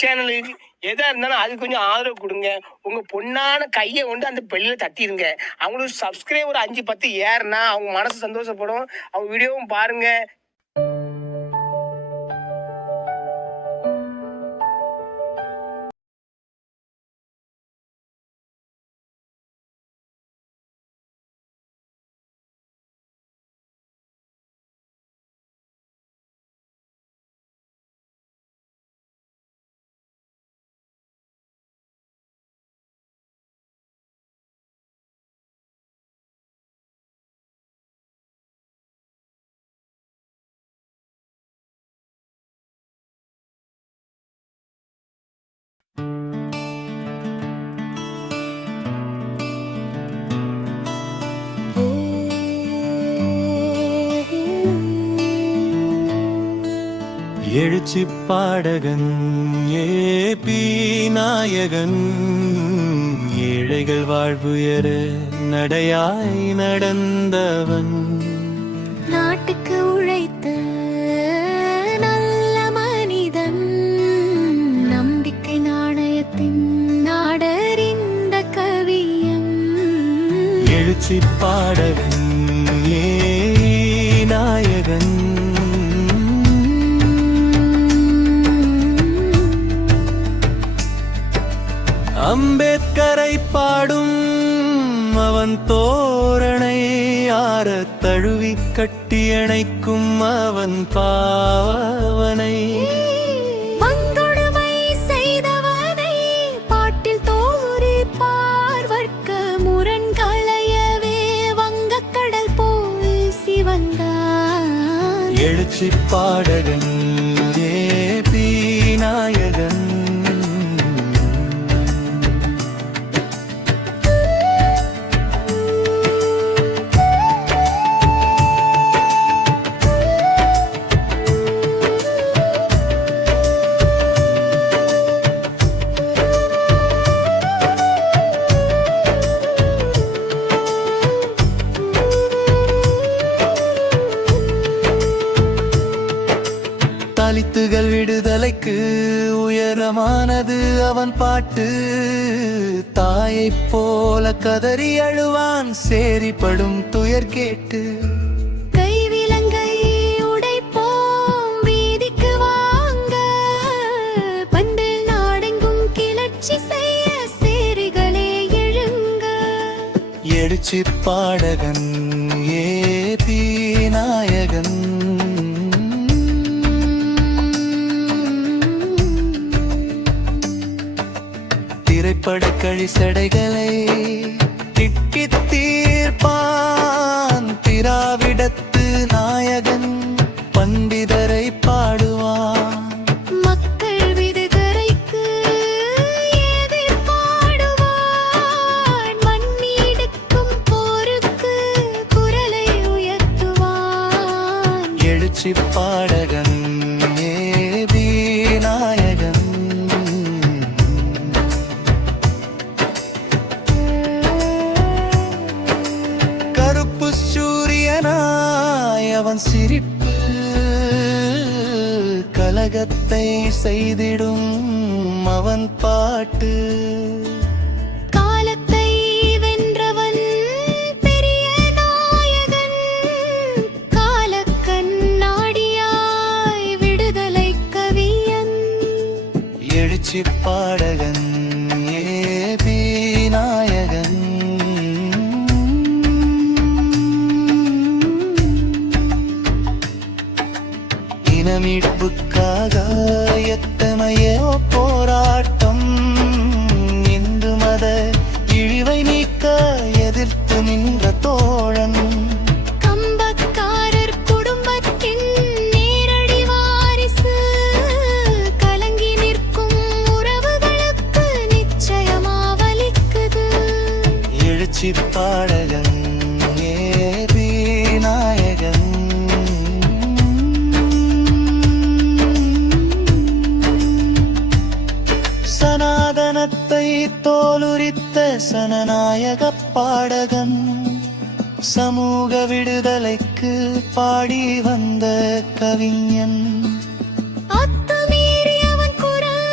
சேனலுக்கு எதா இருந்தாலும் அது கொஞ்சம் ஆதரவு கொடுங்க. உங்க பொண்ணான கையை கொண்டு அந்த பெல்லில தட்டிடுங்க. அவங்களுக்கு சப்ஸ்கிரைபர் 5-10 ஏறுனா அவங்க மனசு சந்தோஷப்படும். அவங்க வீடியோவும் பாருங்க. எழுச்சி பாடகன் ஏபி நாயகன் ஏழைகள் வாழ்வுயர நடையாய் நடந்தவன் நாட்டுக்கு உழைத்த நல்ல மனிதன் நம்பிக்கை நாணயத்தின் நாடறிந்த கவியன் எழுச்சி பாடகன் ஏ நாயகன் அம்பேத்கரை பாடும் அவன் தோரணை ஆற தழுவி கட்டியணைக்கும் அவன் பாவனை வங்கொடுமை செய்தவனை பாட்டில் தோறி பார்வர்க்க முரண்களையவே வங்கக்கடல் போல் சிவந்தான் எழுச்சி பாடகன் ஏபி நாயகன் தலித்துகள் விடுதலைக்கு உயரமானது அவன் பாட்டு தாயைப் போல கதறி அழுவான் சேரிப்படும் துயர் கேட்டு கைவிலங்கை உடைப்போம் வீதிக்கு வாங்க பந்தில் நாடெங்கும் கிளர்ச்சி செய்ய சேரிகளே எழுங்க எழுச்சி பாடகன் ஏபி நாயகன் திரைப்படக்கழி சடைகளை திட்டி தீர்ப்பான் திராவிடத்து நாயகன் பண்டிதரை பாடுவான் மக்கள் விடுதலைக்கு எதிர் பாடுவான் மண்ணீடுக்கும் போருக்கு குரலை உயர்த்துவான் எழுச்சி பாடகன் ஏபி நாயகன் அவன் சிரிப்பு கலகத்தை செய்திடும் அவன் பாட்டு காலத்தை வென்றவன் பெரிய நாயகன் காலக்கண்ணாடியாய் விடுதலை கவியன் எழுச்சி பாடகன் ஏபி நாயகன் மீட்புக்காக எத்தனையோ போராட்டம் இந்து மத இழிவை நீக்க எதிர்த்து நின்ற தோழன் கம்பக்காரர் குடும்பத்தின் நேரடி வாரிசு கலங்கி நிற்கும் உறவுகளுக்கு நிச்சயமா வலிக்குது எழுச்சி பாடகன் ஏபி நாயகன் சனாதனத்தை தோலுரித்த சனநாயக பாடகன் சமூக விடுதலைக்கு பாடி வந்த கவிஞன் அத்துமீறி அவன் குரல்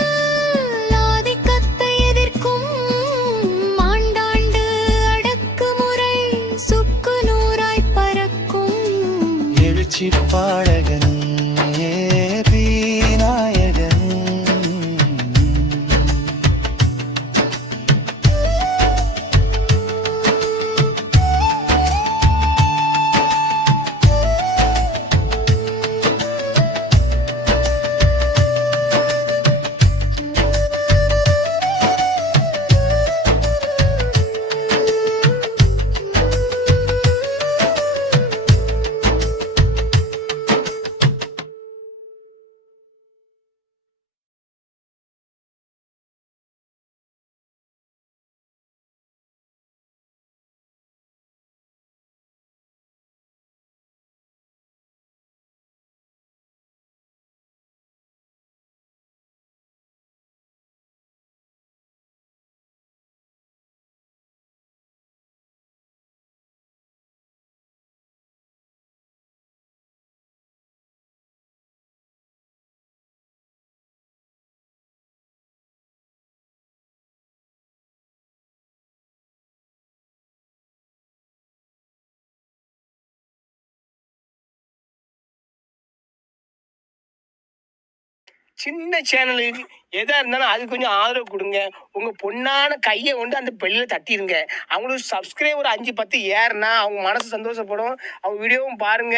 சின்ன சேனலுக்கு எதா இருந்தாலும் அது கொஞ்சம் ஆதரவு கொடுங்க. உங்க பொண்ணான கையை கொண்டு அந்த பெல்லில தட்டிருங்க. அவங்களுக்கு சப்ஸ்கிரைபர் 5 10 ஏறுனா அவங்க மனசு சந்தோஷப்படும். அவங்க வீடியோவும் பாருங்க.